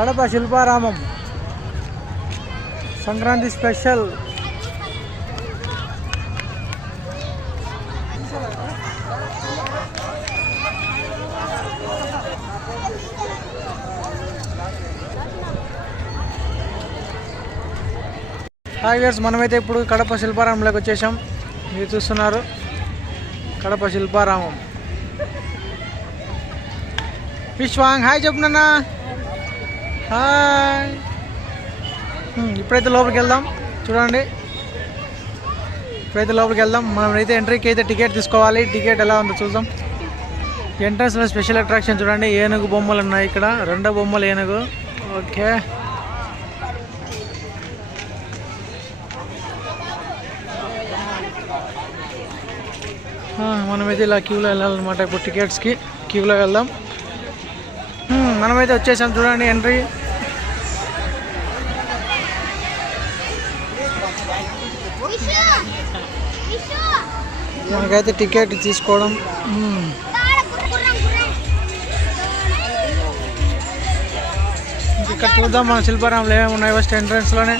Kadapa Shilparamam Sankranti special. Hi viewers, మనమైతే ఇప్పుడు కడప శిల్పారామంలోకి వచ్చేసాం. మీరు చూస్తున్నారు కడప శిల్పారామం. విశ్వాంగ్ హాయ్ చెప్పునన్నా. హాయ్. ఇప్పుడైతే లోపలికి వెళ్దాం. చూడండి, ఇప్పుడైతే లోపలికి వెళ్దాం. మనమైతే ఎంట్రీకి అయితే టికెట్ తీసుకోవాలి. టికెట్ ఎలా ఉందో చూద్దాం. ఎంట్రన్స్లో స్పెషల్ అట్రాక్షన్ చూడండి, ఏనుగు బొమ్మలు ఉన్నాయి. ఇక్కడ 2 బొమ్మలు ఏనుగు. ఓకే, మనమైతే ఇలా క్యూలో వెళ్ళాలన్నమాట. ఇప్పుడు టికెట్స్కి క్యూలో వెళ్దాం. మనమైతే వచ్చేసాం. చూడండి ఎంట్రీ. మనకైతే టికెట్ తీసుకోవడం. ఇక్కడ చూద్దాం మన శిల్పారామంలో ఏమేమి ఉన్నాయి. ఫస్ట్ ఎంట్రన్స్లోనే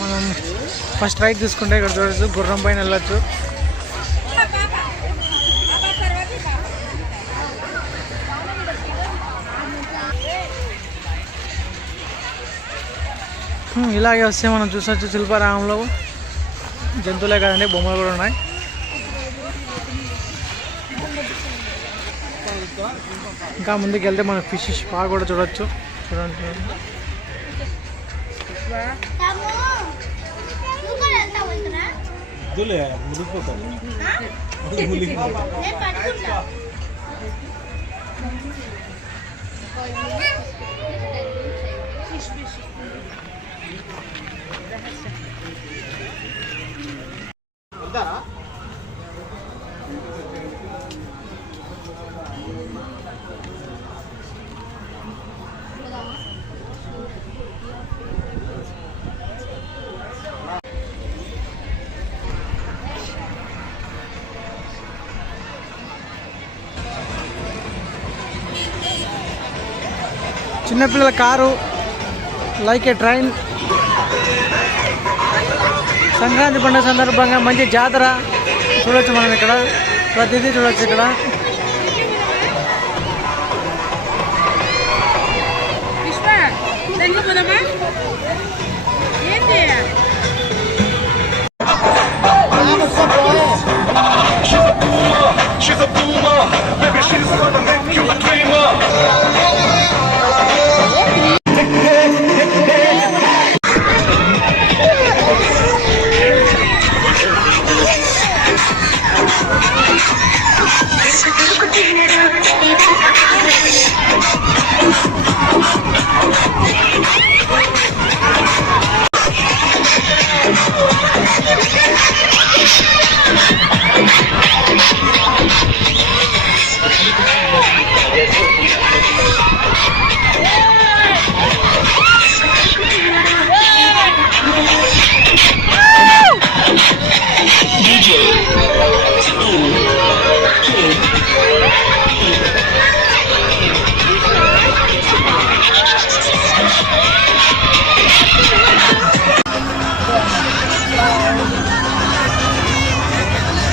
మనం ఫస్ట్ రైట్ తీసుకుంటే ఇక్కడ చూడొచ్చు, గుర్రం పైన వెళ్ళొచ్చు. ఇలాగే వస్తే మనం చూసొచ్చు శిల్పారామంలో జంతువులే కదండి, బొమ్మలు కూడా ఉన్నాయి. ఇంకా ముందుకు వెళ్తే మనం ఫిష్ స్పా కూడా చూడొచ్చు. చూడండి, చిన్నపిల్లల కారు, లైక్ ఏ ట్రైన్. సంక్రాంతి పండుగ సందర్భంగా మంచి జాతర చూడొచ్చు మనం ఇక్కడ. ప్రతిదీ చూడొచ్చు ఇక్కడ.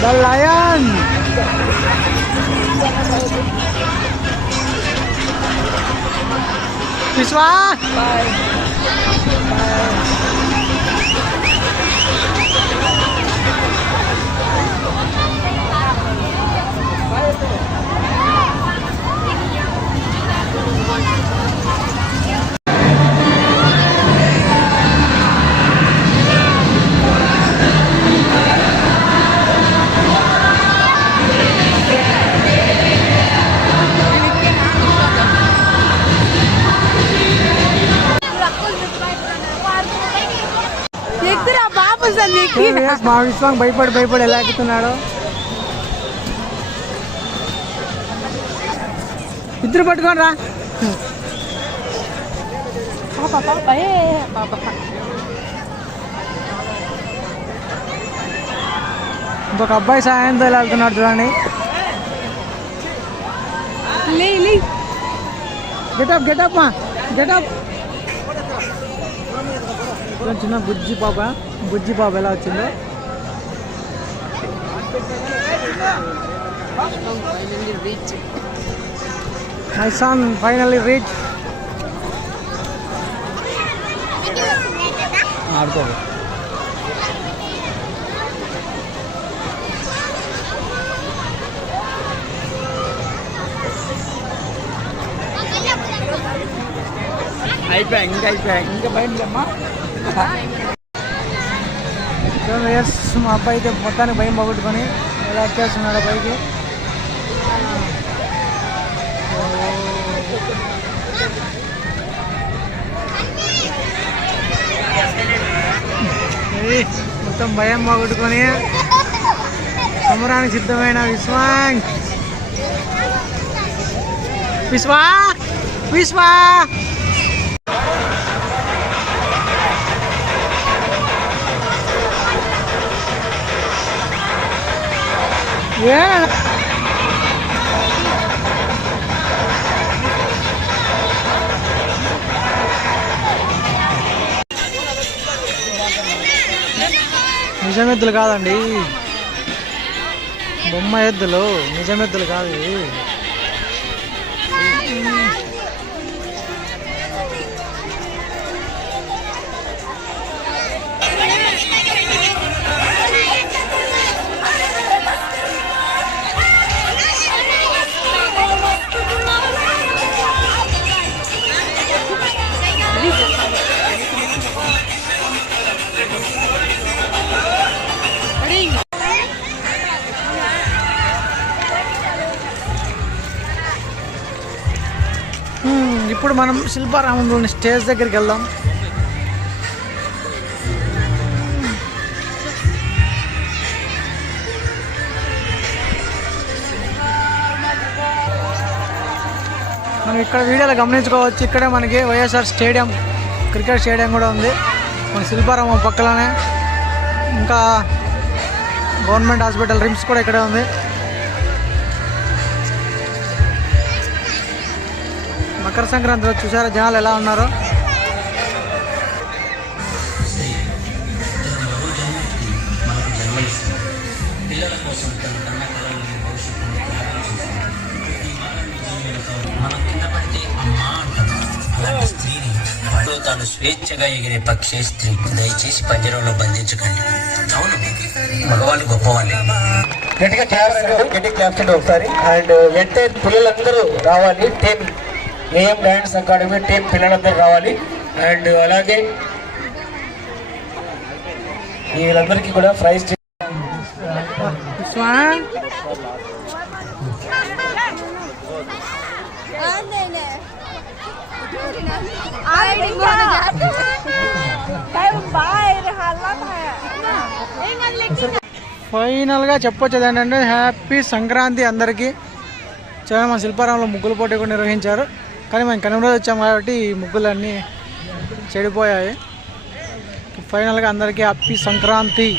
The Lion. Vishwa. Bye. మా విశ్వాంగ్ భయపడి ఎలా ఎక్కుతున్నాడు. ఇద్దరు పట్టుకోండి రా. ఇంకొక అబ్బాయి సాయంతో ఎలా వెళ్తున్నాడు చూడండి. గెటప్ మా గెటప్. చిన్న బుజ్జి పాప ఎలా వచ్చిందో. My son finally reached. ఆడుకోదు. అయిపోయా ఇంకా బయటమ్మా. మా అబ్బాయి అయితే మొత్తానికి భయం పోగొట్టుకొని ఎలా వచ్చేస్తున్నాడు పైకి. మొత్తం భయం పోగొట్టుకొని సమరానికి సిద్ధమైన విశ్వా నిజమెద్దులు కాదండి, బొమ్మ ఎద్దులు, నిజమెద్దులు కాదు ఇవి. ఇప్పుడు మనం శిల్పారామంలోని స్టేజ్ దగ్గరికి వెళ్దాం. మనం ఇక్కడ వీడియోలో గమనించుకోవచ్చు, ఇక్కడే మనకి వైఎస్ఆర్ స్టేడియం, క్రికెట్ స్టేడియం కూడా ఉంది మన శిల్పారామం పక్కలోనే. ఇంకా గవర్నమెంట్ హాస్పిటల్ రిమ్స్ కూడా ఇక్కడే ఉంది. మకర సంక్రాంతిలో చూసారా జనాలు ఎలా ఉన్నారో. తాను స్వేచ్ఛగా ఎగిరే పక్షి స్త్రీ, దయచేసి పంజరంలో బంధించకండి. అవును, మగవాళ్ళు గొప్పవాళ్ళే. గట్టిగా క్లాప్స్ ఒకసారి. అండ్ వెంటనే పిల్లలందరూ రావాలి. Team AM dance academy team పిల్లలందరూ రావాలి. అండ్ అలాగే వీళ్ళందరికీ కూడా ప్రైజ్ ఫైనల్గా చెప్పొచ్చేది ఏంటంటే హ్యాపీ సంక్రాంతి అందరికీ. చాలా మా శిల్పారామంలో ముగ్గుల పోటీ కూడా నిర్వహించారు, కానీ మేము కనుమ రోజు వచ్చాము కాబట్టి ఈ ముగ్గులన్నీ చెడిపోయాయి. ఫైనల్గా అందరికీ హ్యాపీ సంక్రాంతి.